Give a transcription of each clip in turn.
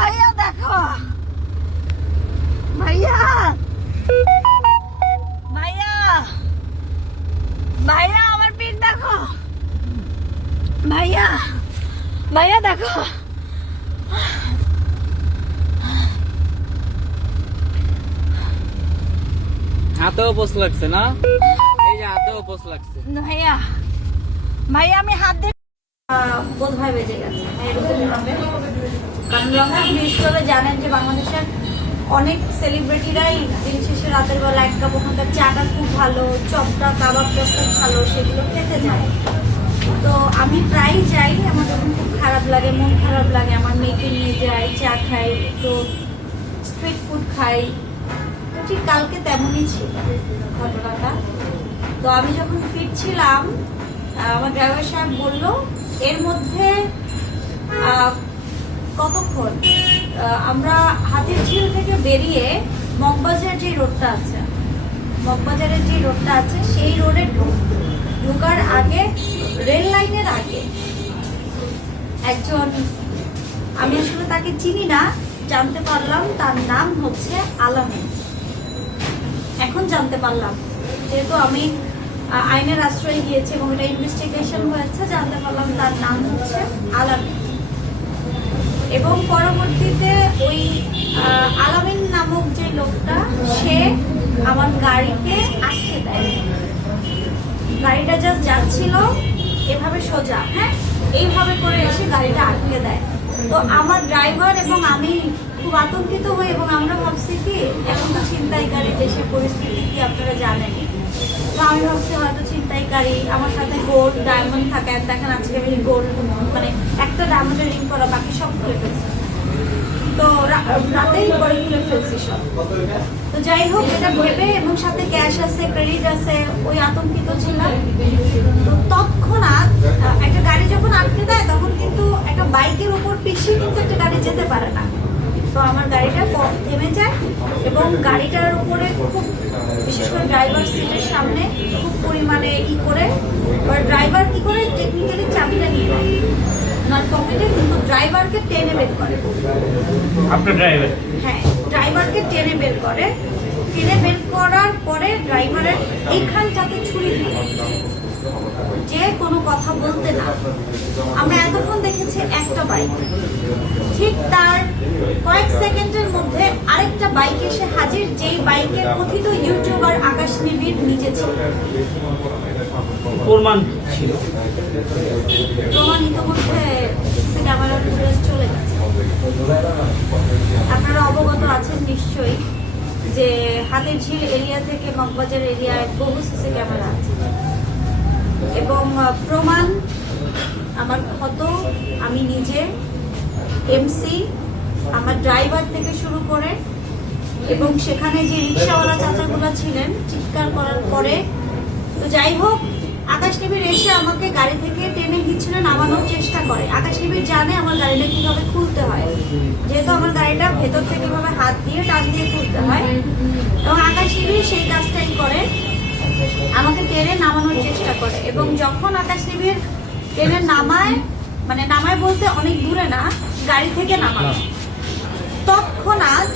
ভাইয়া দেখো। ভাইয়া ভাইয়া ভাইয়া আমার পিঠ দেখো। ভাইয়া ভাইয়া দেখো। হাতেও পোষ লাগছে না? এই যে হাতেও পোষ লাগছে। ভাইয়া ভাইয়া আমি হাত দিয়ে বোধ হয় বেজে গেছে। হ্যাঁ, কারণ রমজান বিশেষ করে জানেন যে বাংলাদেশের অনেক সেলিব্রিটিরাই দিন শেষে রাতের বেলা এক কাপ ওখানকার চাটা খুব ভালো, চপটা, কাবাবটা খুব ভালো, সেগুলো খেতে যায়। তো আমি প্রায় যাই, আমার যখন খুব খারাপ লাগে, মন খারাপ লাগে, আমার মেয়েকে নিয়ে যাই, চা খাই, একটু স্ট্রিট ফুড খাই। তো ঠিক কালকে তেমনই ছিল ঘটনাটা। তো আমি যখন ফিরছিলাম আমার ড্রাইভার সাহেব বলল, এর মধ্যে কতক্ষণ আমরা হাতির ঝিল থেকে বেরিয়ে মগবাজার যে রোডটা আছে, মগবাজারের যে রোডটা আছে, সেই রোডে ঢুক- ঢোকার আগে, রেল লাইনের আগে একজন, আমি আসলে তাকে চিনি না, জানতে পারলাম তার নাম হচ্ছে আলামিন এখন জানতে পারলাম, যেহেতু আমি আইনের আশ্রয়ে গিয়েছি এবং এটা ইনভেস্টিগেশন হয়েছে, জানতে পারলাম তার নাম হচ্ছে আলামিন এবং পরবর্তীতে ওই আলামিন নামক যে লোকটা, সে আমার গাড়িকে আটকে দেয়। গাড়িটা জাস্ট যাচ্ছিল, এভাবে সোজা হ্যাঁ? এইভাবে করে এসে গাড়িটা আটকে দেয়। তো আমার ড্রাইভার এবং আমি খুব আতঙ্কিত হই এবং আমরা ভাবছি কি, এখন তো ছিনতাইকারী দেশের পরিস্থিতি কি আপনারা জানেনই। তো আমি ভাবছি হয়তো ছিনতাইকারী, আমার সাথে গোল্ড ডায়মন্ড থাকে দেখেন আজকে আমি গোল্ড মানে একটা ডায়মন্ডের রিং করা বাকি সব খুলে ফেলছি। তো রাতেই পরে খুলে ফেলছি সব। তো যাই হোক, এটা ভেবে এবং সাথে ক্যাশ আছে ক্রেডিট আছে, ওই আতঙ্কিত ছিলাম তো তৎক্ষণাৎ একটা গাড়ি যখন আটকে দেয়, তখন কিন্তু একটা বাইকের উপর পিছিয়ে কিন্তু একটা গাড়ি যেতে পারে না। তো আমার গাড়িটা থেমে যায় এবং গাড়িটার উপরে খুব বিশেষ করে ড্রাইভার সিটের সামনে খুব পরিমাণে ই করে। এবার ড্রাইভার কি করে? টেকনিক্যালি চাবিটা নিয়ে নেয়। পকেটে কিন্তু ড্রাইভারকে টেনে বের করে। আপনার ড্রাইভার হ্যাঁ ড্রাইভারকে টেনে বের করে। টেনে বের করার পরে ড্রাইভারের এইখানটাতে ছুরি ধরে যে কোনো কথা বলতে না। আমরা এতক্ষণ দেখেছি একটা বাইক। ঠিক তার কয়েক সেকেন্ডের মধ্যে আরেকটা বাইক এসে হাজির যেই বাইকের কথিত ইউটিউবার আকাশ নিবিড় নিজে ছিল। প্রমাণ ছিল। প্রমাণিত মধ্যে ক্যামেরার চলে গেছে। আপনারা অবগত আছেন নিশ্চয়ই যে হাতের ঝিল এরিয়া থেকে মগবাজার এরিয়ায় বহু সিসি ক্যামেরা আছে। এবং প্রমাণ আমার ক্ষত আমি নিজে এমসি আমার ড্রাইভার থেকে শুরু করে এবং সেখানে যে রিক্সাওয়ালা চাচাগুলো ছিলেন, চিৎকার করার পরে, তো যাই হোক, আকাশ নিবিড় এসে আমাকে গাড়ি থেকে টেনে হিঁচড়ে নামানোর চেষ্টা করে। আকাশ নিবিড় জানে আমার গাড়িটা কীভাবে খুলতে হয়। যেহেতু আমার গাড়িটা ভেতর থেকে ভাবে হাত দিয়ে টান দিয়ে খুলতে হয়। এবং আকাশ নিবিড় সেই কাজটাই করে। আমাকে টেনে নামানোর চেষ্টা করে এবং যখন আকাশ নিবিড় টেনে নামায় মানে নামায় বলতে অনেক দূরে না গাড়ি থেকে নামানো তৎক্ষণাৎ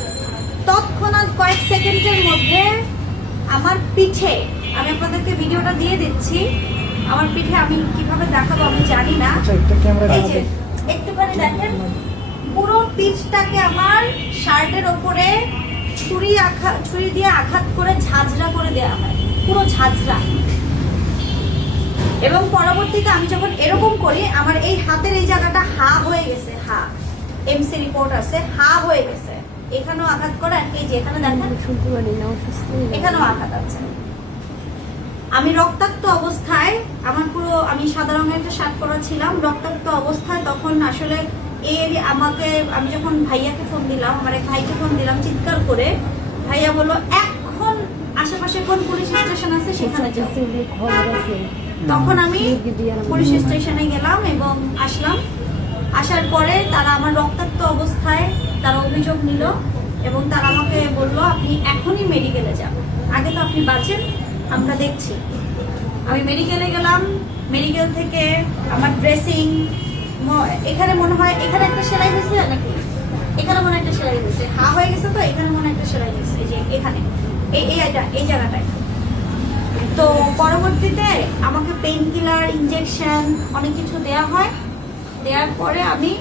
তৎক্ষণাৎ কয়েক সেকেন্ডের মধ্যে আমার পিঠে আমি আপনাদেরকে ভিডিওটা দিয়ে দিচ্ছি আমার পিঠে আমি কীভাবে দেখাবো আমি জানি না। এই একটুখানি দেখেন পুরো পিঠটাকে আমার শার্টের ওপরে ছুরি আঘাত ছুরি দিয়ে আঘাত করে ঝাঁঝরা করে দেওয়া হয়। পুরো ঝাঁঝরা। এবং পরবর্তীতে আমি যখন এরকম করি আমার এই হাতের এই জায়গাটা হা হয়ে গেছে হা। এমসি রিপোর্ট আছে হা হয়ে গেছে। এখানেও আঘাত করে আর এই যে এখানে দেখেন এখানেও আঘাত আছে। আমি রক্তাক্ত অবস্থায় আমার পুরো আমি সাদা রঙের একটা শার্ট পরা ছিলাম রক্তাক্ত অবস্থায় তখন আসলে এর আমাকে আমি যখন ভাইয়াকে ফোন দিলাম আমার এক ভাইকে ফোন দিলাম চিৎকার করে ভাইয়া বলল এখন আশেপাশে কোন পুলিশ স্টেশন আছে? সেখানে তখন আমি পুলিশ স্টেশনে গেলাম এবং আসলাম। আসার পরে তারা আমার রক্তাক্ত অবস্থায় তারা অভিযোগ নিল এবং তারা আমাকে বলল আপনি এখনই মেডিকেলে যান। আগে তো আপনি বাঁচেন আমরা দেখছি। আমি মেডিকেলে গেলাম। মেডিকেল থেকে আমার ড্রেসিং এখানে মনে হয় এখানে একটা সেলাই হয়েছে নাকি? এখানে মনে হয় একটা সেলাই দিয়েছে হা হয়ে গেছে তো এখানে মনে হয় একটা সেলাই হয়েছে যে এখানে। এই এই জায়গাটায়। তো পরবর্তীতে আমাকে পেইন কিলার ইঞ্জেকশন অনেক কিছু দেওয়া হয়। দেওয়ার পরে আমি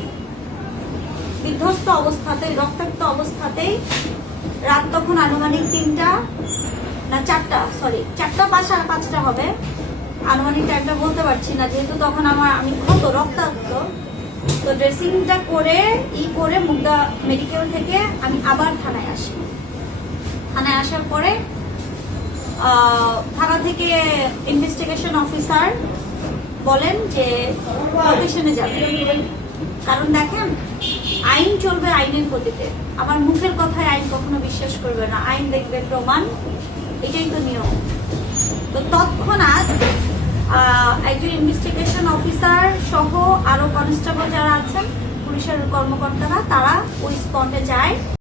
বিধ্বস্ত অবস্থাতেই, রক্তাক্ত অবস্থাতেই রাত তখন আনুমানিক তিনটা, না চারটা সরি চারটা পাঁচ সাড়ে পাঁচটা হবে। আনুমানিক টাইমটা বলতে পারছি না, যেহেতু তখন আমার, আমি কত রক্তাক্ত। তো ড্রেসিংটা করে, ই করে মুগদা মেডিকেল থেকে আমি আবার থানায় আসি। থানায় আসার পরে থানা থেকে ইনভেস্টিগেশন অফিসার বলেন যে লোকেশনে যাবেন কারণ দেখেন, আইন চলবে আইনের গতিতে। আমার মুখের কথায় আইন কখনো বিশ্বাস করবে না। আইন দেখবে প্রমাণ, এটাই তো নিয়ম। তো তৎক্ষণাৎ একজন ইনভেস্টিগেশন অফিসার সহ আরও কনস্টেবল যারা আছেন, পুলিশের কর্মকর্তারা, তারা ওই স্পটে যায়।